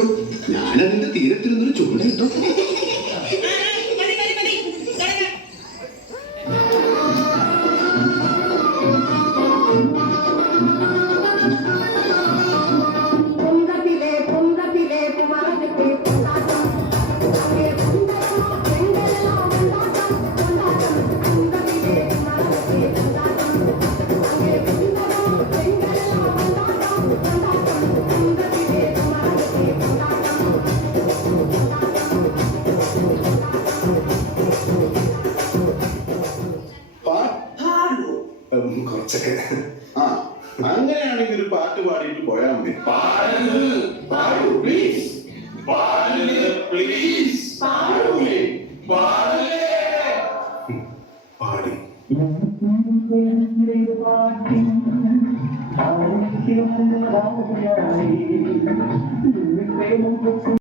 നടക്കും. ഞാനതിന്റെ തീരത്തിരുന്നൊരു ചൂട് കിട്ടും. കുറച്ചൊക്കെ. ആ, അങ്ങനെയാണെങ്കിൽ ഒരു പാട്ട് പാടിയിട്ട് പോയാൽ മതി. പാടി